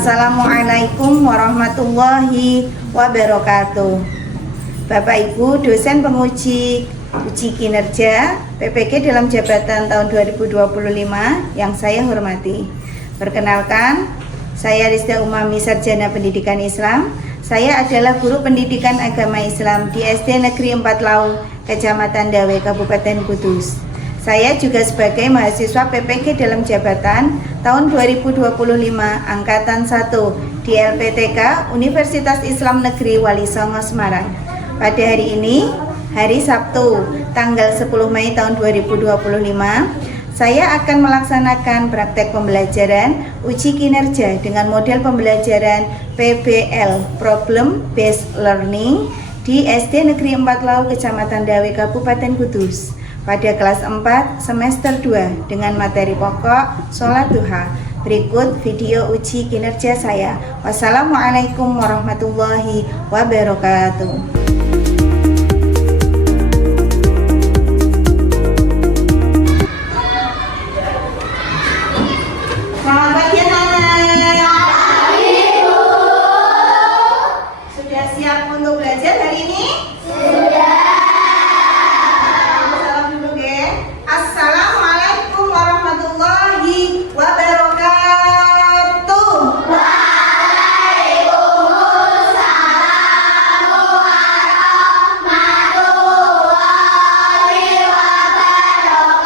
Assalamualaikum warahmatullahi wabarakatuh. Bapak Ibu dosen penguji uji kinerja PPG dalam jabatan tahun 2025 yang saya hormati. Perkenalkan, saya Rizda Umami, Sarjana Pendidikan Islam. Saya adalah guru pendidikan agama Islam di SD Negeri 4 Lau, Kecamatan Dawe, Kabupaten Kudus. Saya juga sebagai mahasiswa PPG dalam jabatan tahun 2025 Angkatan 1 di LPTK Universitas Islam Negeri Wali Songo, Semarang. Pada hari ini, hari Sabtu, tanggal 10 Mei tahun 2025, saya akan melaksanakan praktek pembelajaran uji kinerja dengan model pembelajaran PBL (Problem Based Learning) di SD Negeri 4 Lau, Kecamatan Dawe, Kabupaten Kudus pada kelas 4 semester 2 dengan materi pokok sholat duha. Berikut video uji kinerja saya. Wassalamualaikum warahmatullahi wabarakatuh. Selamat pagi anak-anak. Sudah siap untuk belajar hari ini? Assalamualaikum warahmatullahi wabarakatuh. Waalaikumsalam warahmatullahi wabarakatuh.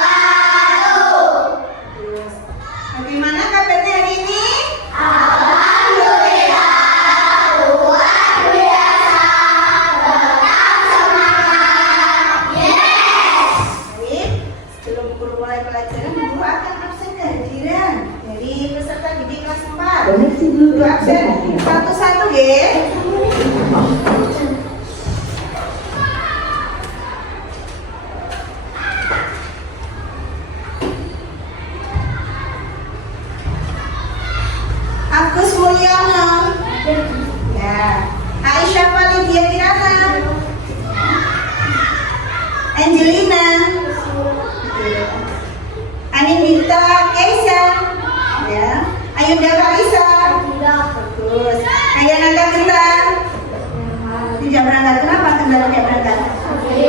Bagaimana kabarnya hari ini? Alhamdulillah, luar biasa, tetap semangat. Yes. Baik, sebelum guru mulai pelajaran, guru akan absen kehadiran dari peserta didik kelas 4. Guru absen satu-satu ya. Agus Mulyono, ya. Aisyah Validia Kirana, Angelina, Anindita Keisha, ya. Ayunda Kalisa, bagus. Ayananda Kendal, tidak berangkat. Kenapa Kendal tidak berangkat?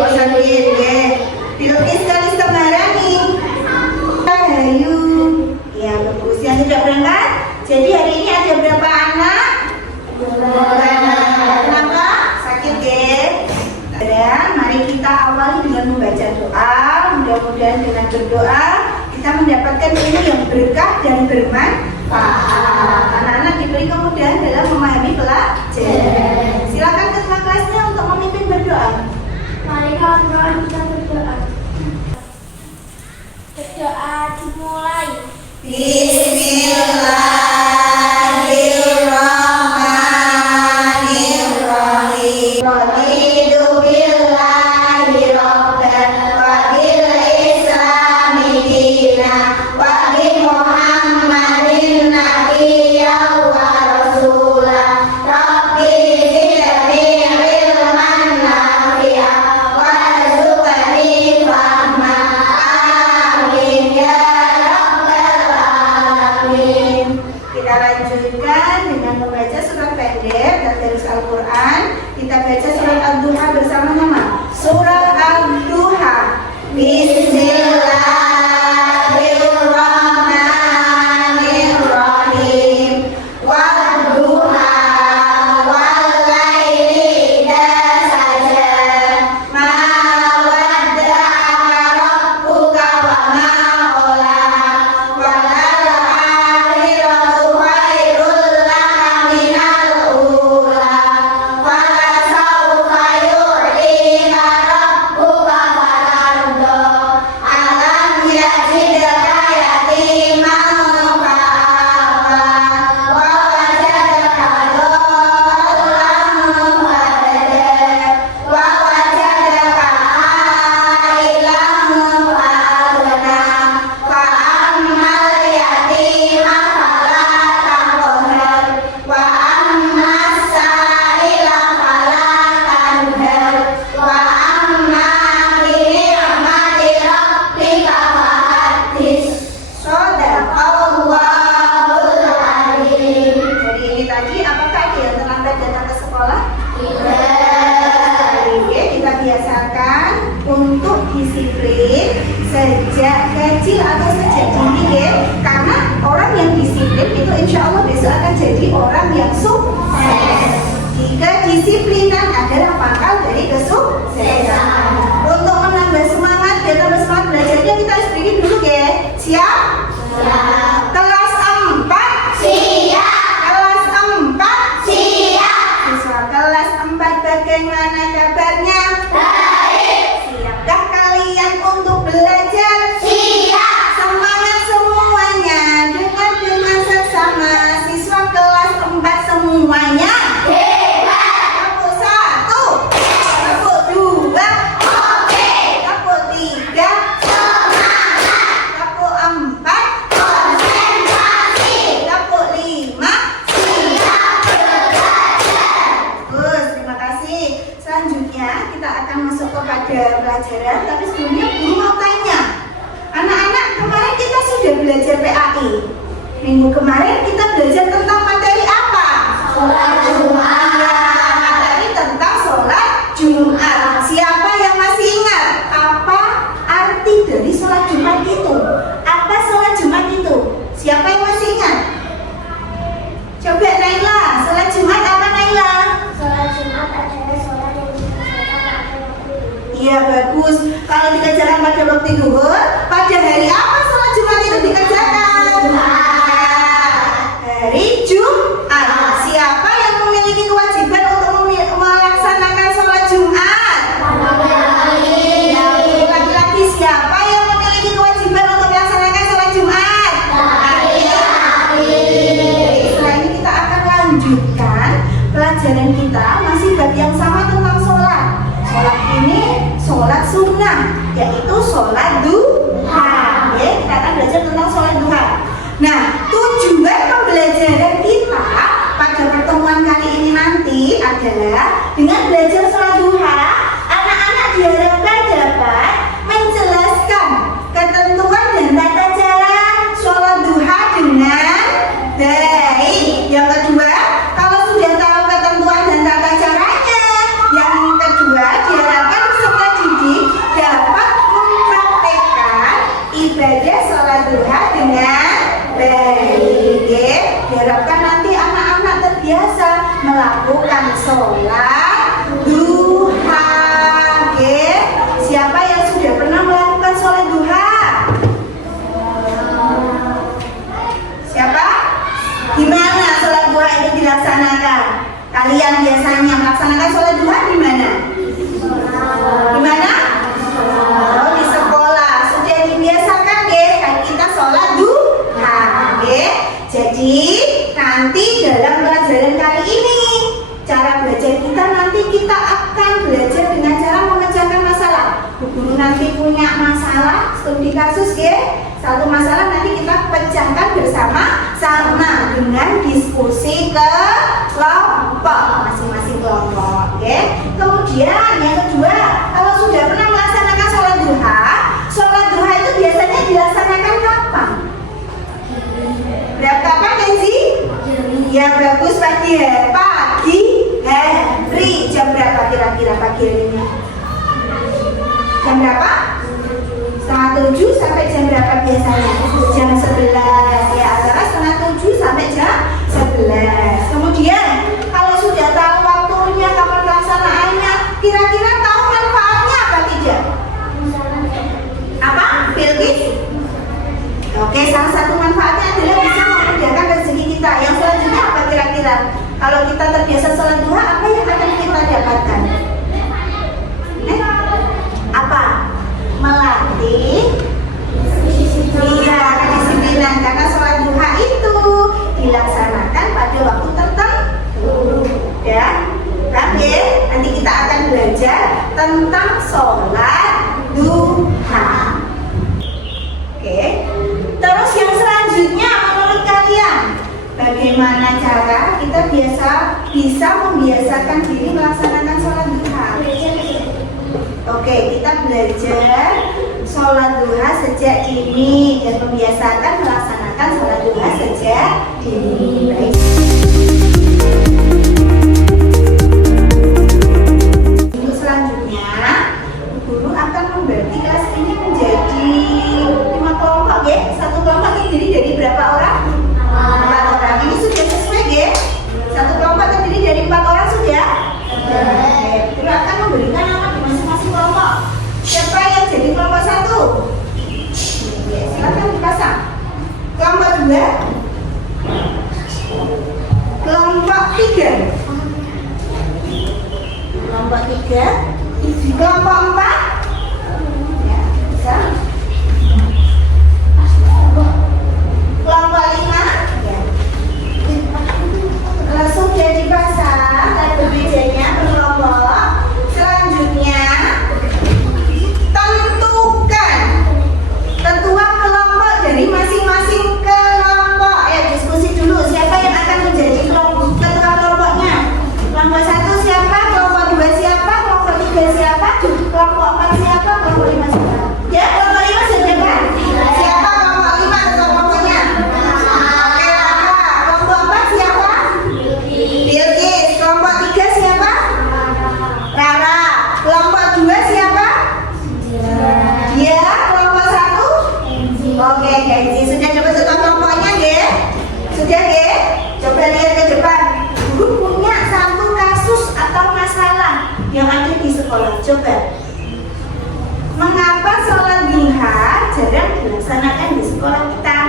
Oh, sakit, ya. Dilukis Kalista Marani, Ayu, ya, bagus. Yang tidak berangkat. Jadi hari ini ada berapa anak? 2 anak. Kenapa? Sakit, ya? Dan mari kita awali dengan membaca doa. Mudah-mudahan dengan berdoa kita mendapatkan ilmu yang berkah dan bermanfaat. Anak-anak diberi kemudahan dalam memahami pelajaran. Silakan ketua kelasnya untuk memimpin berdoa. Mari kawan-kawan kita berdoa. Berdoa dimulai. Bismillahirrahmanirrahim. Raditu billahi rabban wa bil islami dinan wa bi Muhammadin nabiyyan wa rasulan. Rabbi zidni ilman nafi'an warzuqni fahman. Amin ya rabbal alamin. kecil atau sejak dini ya. Karena orang yang disiplin itu insya Allah besok akan jadi orang yang sukses. Kedisiplinan adalah pangkal dari kesuksesan. Untuk menambah semangat, biar tambah semangat belajarnya kita harus bikin dulu ya. Siap? Siap. Kelas 4 siap. Kelas 4 siap. Siswa kelas 4 bagaimana kabarnya? Baik. Siapkah kalian untuk belajar? Siap. Semangat semuanya. Dengar dengan sesama. Siswa kelas 4 semuanya. Pelajaran, tapi sebelumnya guru mau tanya, anak-anak kemarin kita sudah belajar PAI. Minggu kemarin kita belajar tentang materi apa? Sholat Jumat. Materi tentang sholat Jumat. Siapa yang masih ingat apa arti dari sholat Jumat itu? Apa sholat Jumat itu? Siapa yang masih ingat? Coba Naila, sholat Jumat apa Naila? Sholat Jumat adalah sholat yang Iya bagus. Kalau dikerjakan pada waktu zuhur, pada hari apa sholat Jumat itu dikerjakan? Hari Jumat. Siapa yang memiliki kewajiban untuk melaksanakan sholat Jumat? Laki-laki. Siapa yang memiliki kewajiban untuk melaksanakan sholat Jumat? Setelah ini kita akan lanjutkan pelajaran kita masih bab yang sama tentang sholat. Sholat ini sholat sunnah, yaitu sholat duha. Ya, kita akan belajar tentang sholat duha. Nah, tujuan pembelajaran kita pada pertemuan kali ini nanti adalah dengan belajar sholat duha, anak-anak diharapkan dapat menjelaskan ketentuan dan tata cara sholat duha dengan baik. Yang kedua, kalau sudah tahu ketentuan dan tata caranya, yang kedua diharapkan peserta didik dapat mempraktekkan ibadah sholat duha dengan baik. Diharapkan nanti anak-anak terbiasa melakukan sholat duha. Siapa yang sudah pernah melakukan sholat duha? Siapa? Gimana sholat duha itu dilaksanakan? Kalian biasanya melaksanakan sholat duha di mana? Di mana? Oh, di sekolah. Sudah dibiasakan kan kita sholat duha. Jadi nanti dalam pelajaran kali ini cara belajar kita nanti kita akan belajar dengan cara memecahkan masalah. Guru nanti punya masalah studi kasus satu masalah nanti kita pecahkan bersama-sama dengan diskusi kelompok masing-masing kelompok. Kemudian yang kedua, kalau sudah pernah melaksanakan sholat duha itu biasanya dilaksanakan kapan? Berapa kapan Kenzi? Ya bagus pagi hari. Jam berapa kira-kira pagi harinya? Jam berapa? 6:30 sampai jam berapa biasanya? Jam 11 ya, antara 6:30 sampai jam 11. Kemudian kalau sudah tahu waktunya, kapan pelaksanaannya, kira-kira tahu manfaatnya apa tidak? Apa? Bilkis? Oke, salah satu manfaatnya adalah bisa memudahkan rezeki kita. Yang selanjutnya apa kira-kira? Kalau kita terbiasa sholat duha, apa yang akan kita dapatkan? Apa? Melatih kedisiplinan, karena sholat duha itu dilaksanakan pada waktu tertentu. Ya, nanti kita akan belajar tentang sholat duha. Oke. Terus yang selanjutnya menurut kalian, bagaimana cara kita bisa membiasakan diri melaksanakan sholat duha? Oke, kita belajar sholat duha sejak dini dan membiasakan melaksanakan sholat duha sejak dini. Baik. Untuk selanjutnya, guru akan membagi kelas ini menjadi 5 kelompok. Satu kelompok terdiri dari berapa orang? 4 orang. Ini sudah sesuai G? Satu kelompok terdiri dari 4 orang sudah? Oke. Guru akan memberikan nama di masing-masing kelompok. Siapa yang jadi kelompok 1? Oke, silakan dipasang. Kelompok 2, kelompok 3, kelompok 3, kelompok 4, ya, bisa. Kelompok 5, ya. Sudah dipasang tanda bedanya per kelompok. Selanjutnya tentukan kelompok dari masing-masing kelompok. Ya, diskusi dulu siapa yang akan menjadi ketua kelompoknya. Kelompok 1 siapa, kelompok 2 siapa, kelompok 3 siapa, kelompok 4 siapa, kelompok 5 siapa. Ya, kelompok 5 sudah kan? Siapa kelompok 5 ketua kelompoknya? Oke, kelompok 4 siapa? Bilkis. Kelompok 3 siapa? Rara. Kelompok 2 siapa? Dia. Kelompok 1? Oke, Kenzi. Sudah dapat ketua kelompoknya, Ge? Sudah, Ge? Coba lihat ke depan. Guru punya satu kasus atau masalah yang ada di sekolah. Coba. Mengapa sholat duha jarang dilaksanakan di sekolah kita?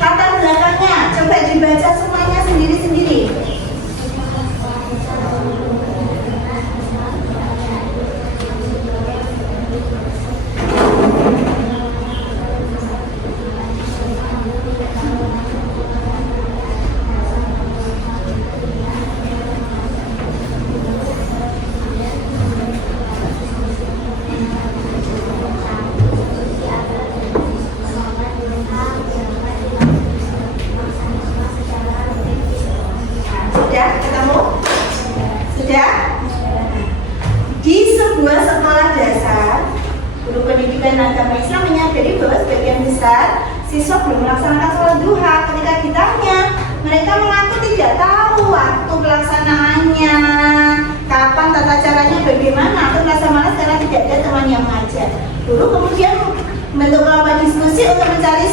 Latar belakangnya, coba dibaca semuanya sendiri-sendiri. Sudah ketemu? Sudah? Di sebuah sekolah dasar, guru pendidikan agama Islam menyadari bahwa sebagian besar siswa belum melaksanakan sholat duha. Ketika ditanya, mereka mengaku tidak tahu waktu pelaksanaannya, kapan, tata caranya bagaimana, atau merasa malas karena tidak ada teman yang mengajar. Guru kemudian membentuk kelompok diskusi untuk mencari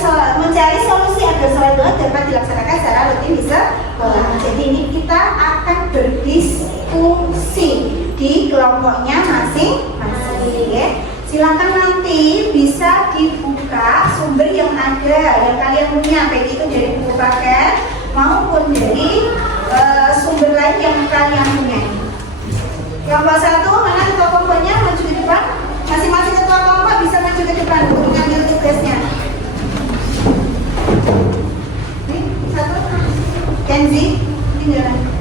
solusi agar sholat duha dapat dilaksanakan secara rutin di sekolah. Jadi ini kita akan berdiskusi di kelompoknya masing-masing. Ya. Silakan nanti bisa dibuka sumber yang ada yang kalian punya, baik itu dari buku paket maupun dari sumber lain yang kalian punya. Kelompok 1 mana ketua kelompoknya, maju ke depan. Masing-masing ketua kelompok bisa maju ke depan untuk mengambil tugasnya. Ini 1, Kenzi, tinggalan.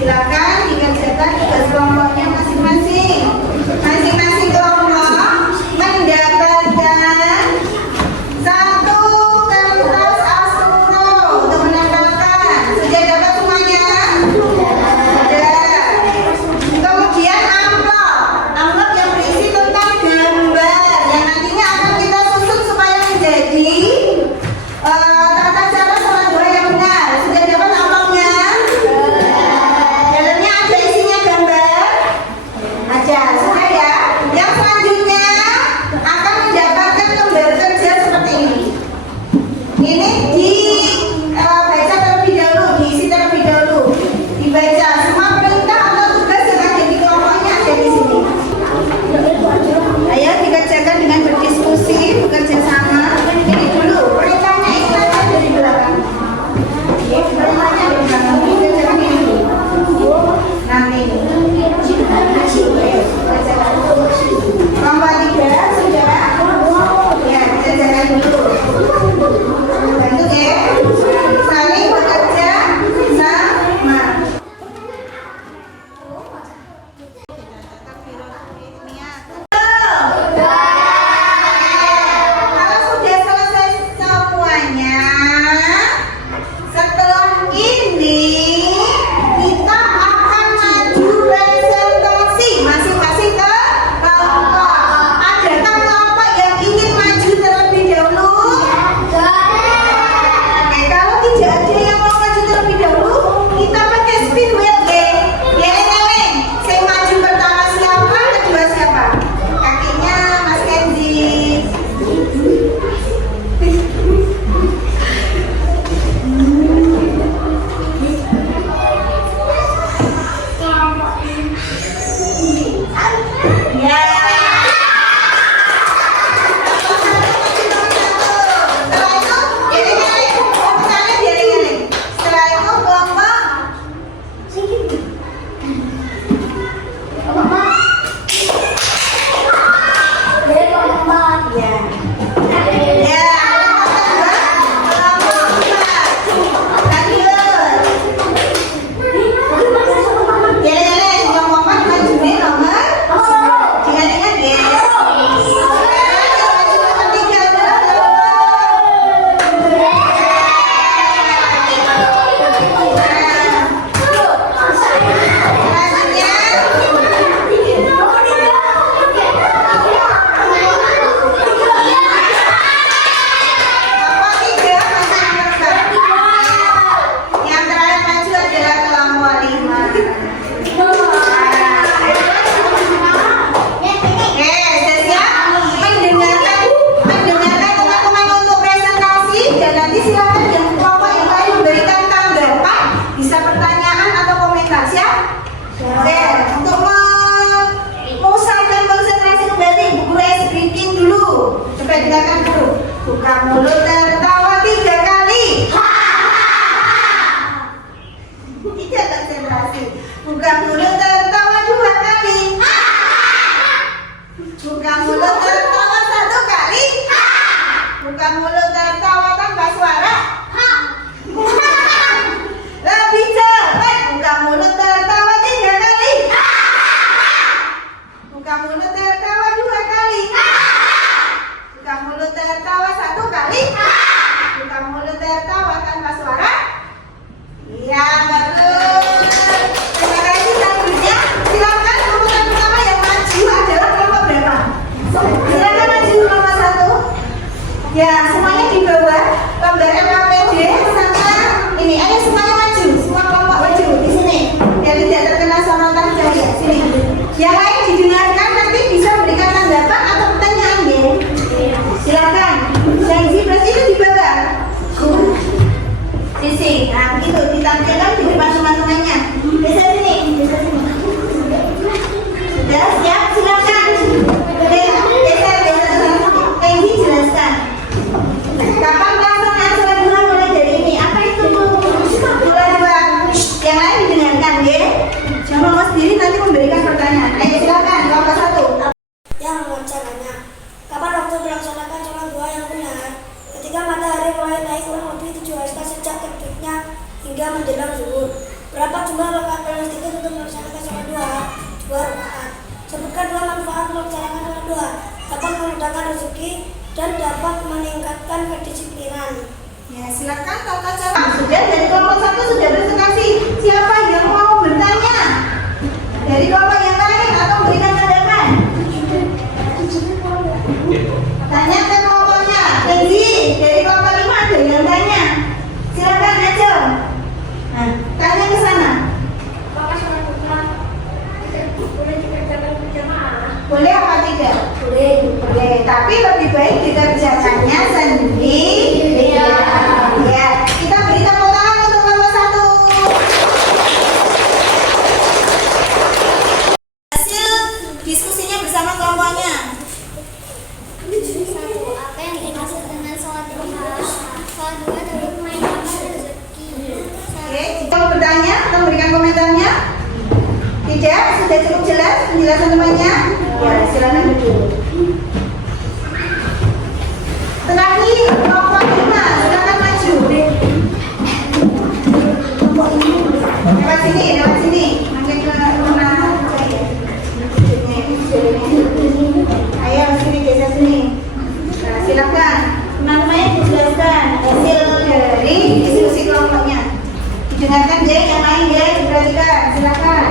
Silakan dikerjakan tugas kelompoknya masing-masing. Masing-masing kelompok mendapatkan 1 kertas asuro untuk menempelkan. Sudah dapat semuanya? Sudah. Kemudian amplop yang berisi tentang gambar yang nantinya akan kita susun supaya menjadi tata cara sholat duha yang benar. Sudah dapat amplopnya? Dalamnya ada isinya gambar? Ada, sudah ya. Yang selanjutnya akan mendapatkan lembar kerja seperti ini. Ini dibaca terlebih dahulu, diisi terlebih dahulu. Dibaca semua perintah atau tugas yang ada di kelompoknya ada di sini. Ayo dikerjakan dengan berdiskusi, bekerja sama. Ini dulu, perintahnya itu ada di belakang. Perintahnya di belakang. Dikerjakan ini dulu. Nanti. Kelompok 3 sudah. Ya, dikerjakan dulu. Bantu ya. Saling bekerja sama. dengarkan dulu. Buka mulut tertawa 3 kali. Tidak konsentrasi. Buka mulut tertawa 2 kali. Buka mulut tertawa 1 kali. Buka mulut tertawa tanpa suara. Lebih cepat. Buka mulut tertawa 3 kali. Buka mulut tertawa 2 kali. Buka mulut tertawa 1 kali. Buka mulut tertawa tanpa suara. Iya, bagus. Terima kasih selanjutnya. Silakan kelompok pertama yang maju adalah kelompok berapa? Silakan maju kelompok 1. Ya, semuanya di bawah lembar LKPD sama ini. Ayo semuanya maju. Semua kelompok maju di sini. Biar tidak terkena sorotan cahaya. Sini. Yang lain didengarkan, nanti bisa memberikan tanggapan atau pertanyaan, ya. Silakan. Yang zebras itu di bawah. Sisi. Nah, gitu ditampilkan di depan teman-temannya. Bisa sini. Sudah siap? Silakan. Ini jelaskan. Kapan pelaksanaan sholat duha mulai dari ini? Apa itu? Mulai 2. Yang lain didengarkan, ya. Jangan mau sendiri nanti memberikan pertanyaan. Ayo silakan, kelompok 1. Yang rencananya, kapan waktu melaksanakan sholat duha yang benar? Ketika matahari mulai naik kurang lebih 7 waskah sejak terbitnya hingga menjelang zuhur. Berapa jumlah rakaat paling sedikit untuk melaksanakan sholat duha? 2 rakaat. Sebutkan 2 manfaat melaksanakan sholat duha. Dapat memudahkan rezeki dan dapat meningkatkan kedisiplinan. Ya, silakan tata cara. Sudah dari kelompok 1 sudah presentasi. Siapa yang mau bertanya? Dari kelompok yang lain atau memberikan tanggapan? Tanya ke kelompoknya. Jadi dari kelompok 5 ada yang tanya. Silakan aja. Nah, tanya ke sana. Apakah sholat duha boleh dikerjakan berjamaah? Boleh apa tidak? Boleh. Boleh, tapi lebih baik dikerjakannya sendiri. Ya, kita beri tepuk tangan untuk kelompok 1. Hasil diskusinya bersama kelompoknya. 1. Apa yang dimaksud dengan sholat duha? Sholat duha dapat menambah rezeki. Oke, jika mau bertanya atau memberikan komentarnya? Tidak? Sudah cukup jelas penjelasan temannya? Ya, silakan duduk. Terakhir, kelompok 5, silakan maju. Lewat sini, lewat sini. Nanti ke rumah saya. Ayo, sini, geser sini. Nah, silakan. Namanya dijelaskan hasil dari diskusi kelompoknya. Didengarkan deh, yang lain deh, diperhatikan. Silakan.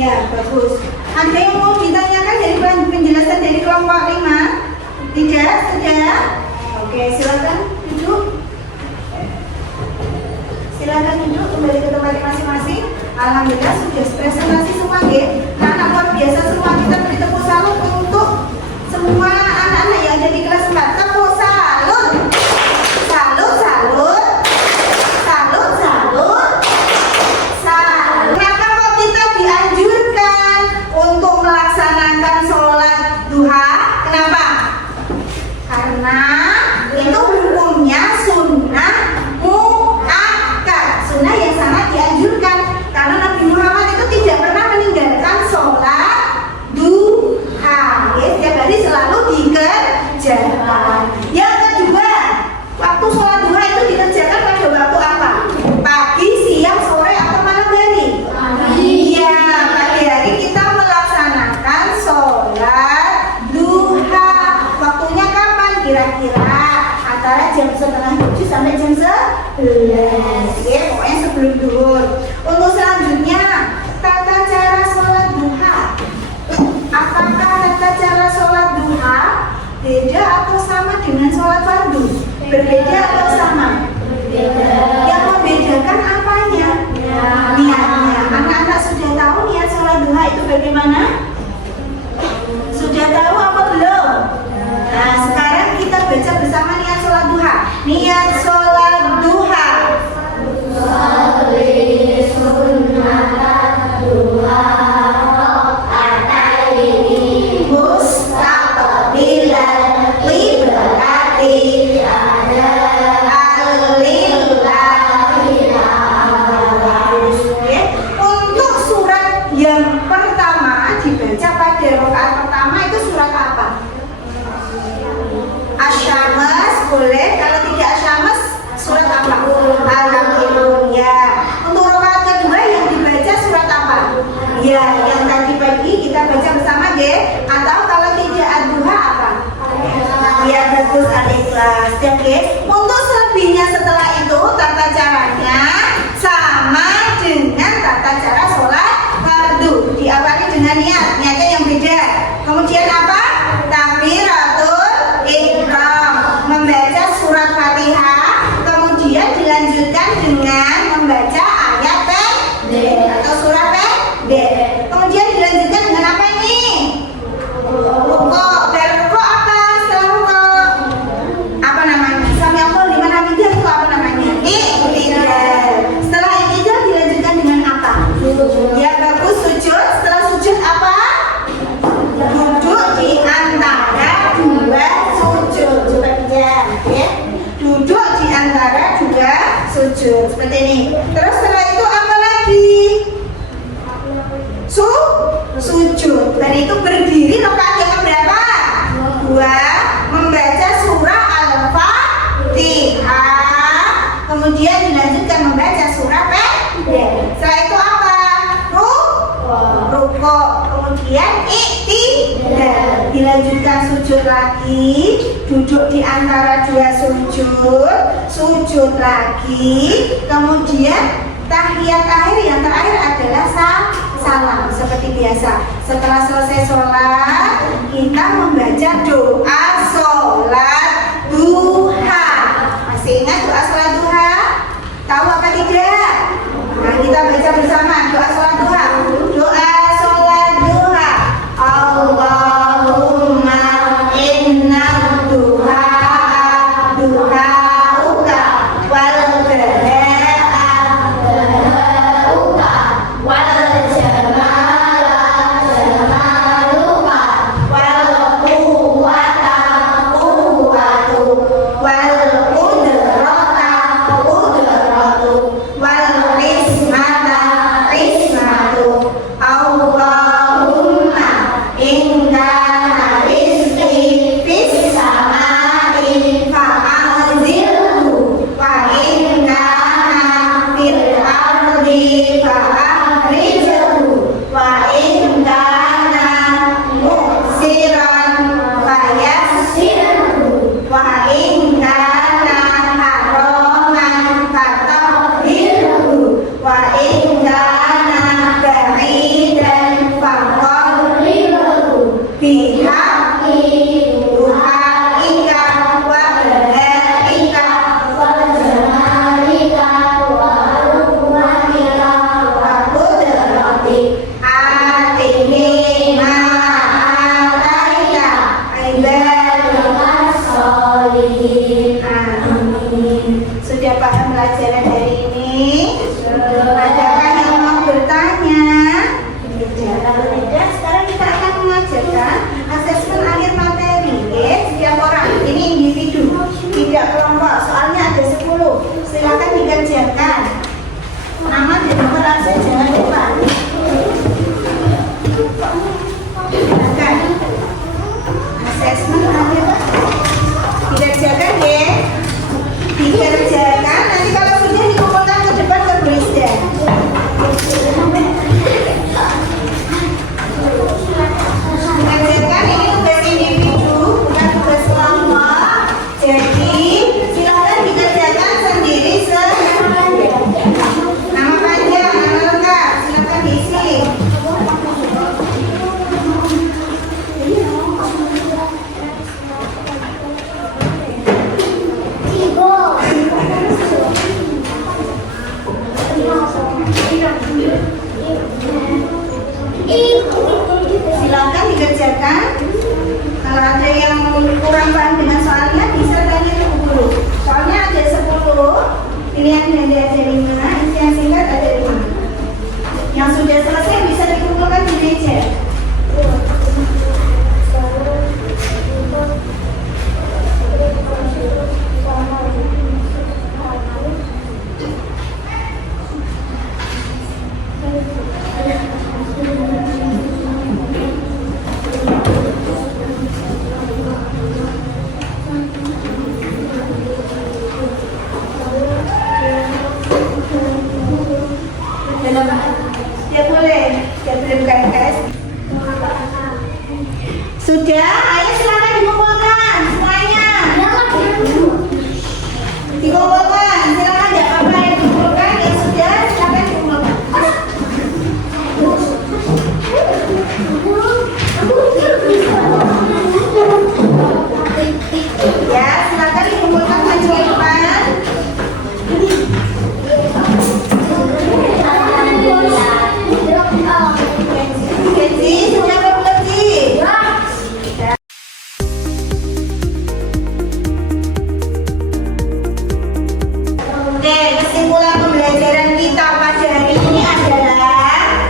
Ya, bagus. Ada yang mau ditanyakan dari penjelasan dari kelompok 5? Tidak? Sudah? Oke, silakan duduk. Silakan duduk, kembali ke tempat masing-masing. Alhamdulillah sudah presentasi semua, ya. Anak luar biasa semua. Kita beri tepuk salut untuk semua anak-anak yang ada di kelas 4. Tepuk salut. Salut, salut. Salut, salut. Salut. Kenapa kok kita dianjurkan untuk melaksanakan sholat duha? Kenapa? Karena itu hukumnya sunnah muakkad, sunnah yang sangat dianjurkan. Karena Nabi Muhammad itu tidak pernah meninggalkan sholat duha. Ya, setiap hari selalu dikerjakan. Yang kedua, waktu sholat duha itu dikerjakan pada waktu apa? Pagi, siang, sore, atau malam hari? Iya, pagi hari kita melaksanakan sholat duha. Waktunya kapan kira-kira? Antara jam 9:30 sampai jam 11. Ya, pokoknya sebelum duhur. Untuk selanjutnya, tata cara sholat duha Beda atau sama dengan sholat fardu? Berbeda atau sama? Yang membedakan apanya? Niatnya. Anak-anak sudah tahu niat sholat duha itu bagaimana? Sudah tahu apa belum? Nah, sekarang kita baca bersama niat sholat duha. Niat sholat duha. Untuk surat yang pertama dibaca pada rakaat pertama itu surat apa? Asy-Syams boleh, kalau tidak Asy-Syams surat apa? Al-Kafirun ya. Untuk rakaat kedua yang dibaca surat apa? Ya, yang tadi pagi kita baca bersama ya. Atau kalau tidak Ad-Duha apa? Ya bagus, Al-Ikhlas ya, oke. Untuk selebihnya setelah itu tata caranya sama dengan tata cara sholat fardu. Diawali dengan niatnya yang beda. Kemudian apa? Takbiratul ihram, membaca surat Fatihah, kemudian dilanjutkan dengan membaca ayat pendek atau surat pendek. Kemudian dilanjutkan dengan apa ini? Rukuk. Dan rukuk apa? Setelah rukuk apa namanya? Sami Allahu liman hamidah itu apa namanya? I'tidal. Setelah i'tidal dilanjutkan dengan apa? Ya bagus, sujud. Setelah sujud apa? Duduk di antara dua sujud. Coba dijam ya. Duduk di antara dua sujud seperti ini. Terus setelah itu apa lagi? Sujud. Dan itu berdiri rakaat yang keberapa? 2, membaca surah Al-Fatihah, kemudian dilanjutkan membaca surah pendek. Setelah itu apa? Rukuk, kemudian i'tidal, dilanjutkan sujud lagi, duduk di antara dua sujud lagi, kemudian tahiyat akhir yang terakhir adalah salam seperti biasa. Setelah selesai sholat, kita membaca doa sholat duha. Masih ingat doa sholat duha? Tahu apa tidak? Nah, kita baca bersama doa sholat duha. Doa sholat duha. Allahumma inna duha duhauka wal Sudah paham pelajaran hari ini? Adakah yang mau bertanya? Kalau tidak, sekarang kita akan mengajarkan asesmen akhir materi. Setiap orang, ini individu, tidak kelompok. Soalnya ada 10. Silakan dikerjakan. Nama dan nomor absen jangan lupa. Silakan. Asesmen akhir dikerjakan ya. Dikerjakan, nanti kalau sudah dikumpulkan ke depan ke Brisda. Pertanyaan yang ada 5, isi yang singkat ada 5. Yang sudah selesai bisa dikumpulkan di meja. Ya boleh, ya boleh buka MKS. Sudah, ayo silakan dikumpulkan semuanya. Dikumpulkan, silakan tidak apa-apa yang dikumpulkan. Yang sudah, silakan dikumpulkan. Ya, silakan dikumpulkan maju ke depan. Kenzi, sudah belum Ji? Oke, kesimpulan pembelajaran kita pada hari ini adalah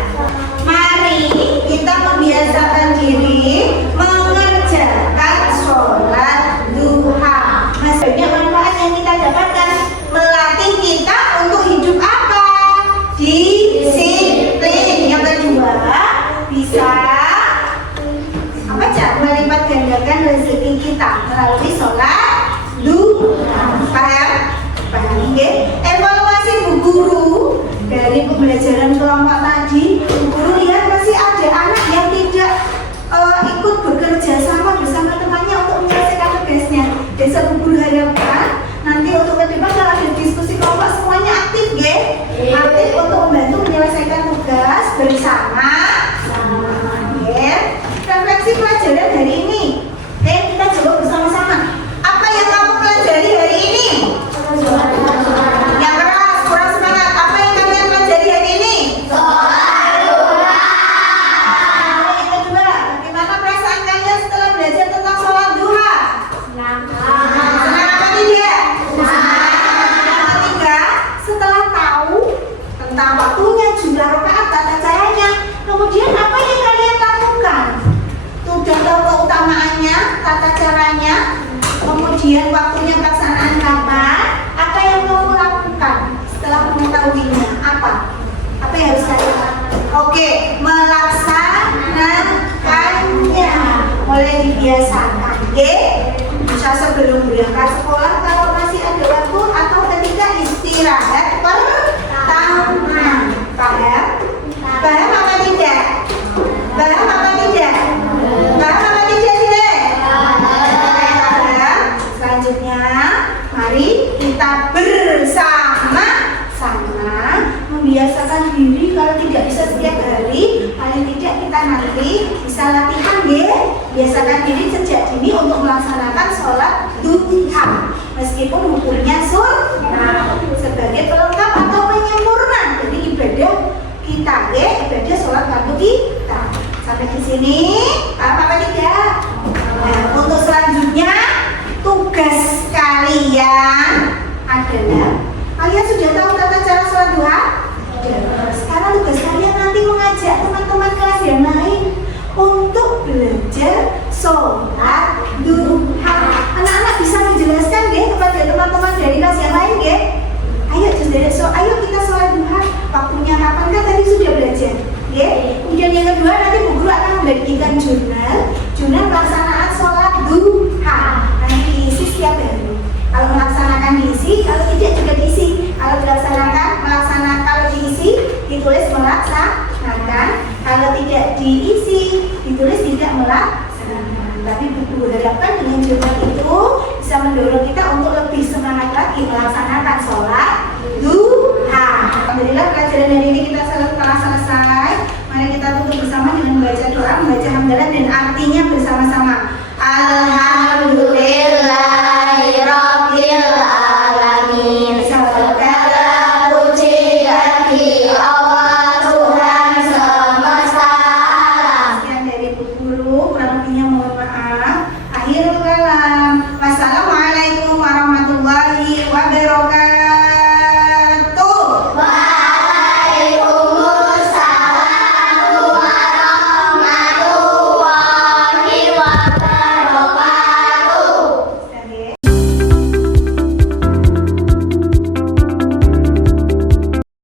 mari kita membiasakan diri mengerjakan sholat duha. Masih banyak manfaat yang kita dapatkan, melatih kita untuk hidup apa? Disiplin. Yang kedua, bisa apa cak melipat gandakan rezeki kita melalui sholat duha. Paham? Paham nggih? Evaluasi Bu Guru dari pembelajaran kelompok tadi. Bu Guru lihat masih ada anak yang tidak ikut bekerja sama bersama temannya untuk menyelesaikan tugasnya. Desa Bu Guru harapkan nanti untuk ke depan kalau ada diskusi kelompok semuanya aktif nggih? Aktif untuk membantu menyelesaikan tugas bersama. Refleksi pelajaran hari ini. Kita jawab bersama-sama. Apa yang kamu pelajari hari ini? Yang keras, kurang semangat. Apa yang kalian pelajari hari ini? Yang kedua, bagaimana perasaan kalian setelah belajar tentang sholat duha? Senang apa tidak? Yang ketiga, setelah tahu tentang waktunya, jumlah rakaat, tata caranya, kemudian apa yang kalian lakukan? Sudah tahu keutamaannya, tata caranya, kemudian waktunya pelaksanaan kapan, apa yang kamu lakukan setelah mengetahuinya? Apa yang harus kalian lakukan? Oke, melaksanakannya, mulai dibiasakan. Oke, bisa sebelum berangkat sekolah kalau masih ada waktu atau ketika istirahat pertama. Paham? Paham apa tidak? Paham apa tidak? Paham apa tidak sih? Selanjutnya, mari kita bersama-sama membiasakan diri. Kalau tidak bisa setiap hari, paling tidak kita nanti bisa latihan ya. Biasakan diri sejak dini untuk melaksanakan sholat duha. Meskipun hukumnya sunnah sebagai pelengkap atau penyempurna dari ibadah kita ya, ibadah sholat fardu kita. Sampai di sini, apa tidak? Nah, untuk selanjutnya tugas kalian adalah kalian sudah tahu tata cara sholat duha? Sekarang tugas kalian nanti mengajak teman-teman kelas yang lain untuk belajar sholat duha. Anak-anak bisa menjelaskan deh kepada teman-teman dari kelas yang lain deh. Ayo kita sholat duha. Waktunya kapan kan tadi sudah belajar. Kemudian yang kedua nanti Bu Guru akan membagikan jurnal pelaksanaan sholat duha. Nanti diisi setiap hari. Kalau melaksanakan diisi, kalau tidak juga diisi. Kalau kalau diisi ditulis melaksanakan. Kalau tidak diisi ditulis tidak melaksanakan. Tapi Bu Guru harapkan dengan jurnal itu bisa mendorong kita untuk lebih semangat lagi melaksanakan sholat duha. Alhamdulillah pelajaran hari ini kita telah selesai. Mari kita tutup bersama dengan membaca doa, membaca hamdalah dan artinya bersama-sama. Alhamdulillahirabbil alamin. Segala puji bagi Allah Tuhan semesta alam. Sekian dari Bu Guru, kurang lebihnya mohon maaf. Akhirul kalam. Wassalamualaikum warahmatullahi wabarakatuh.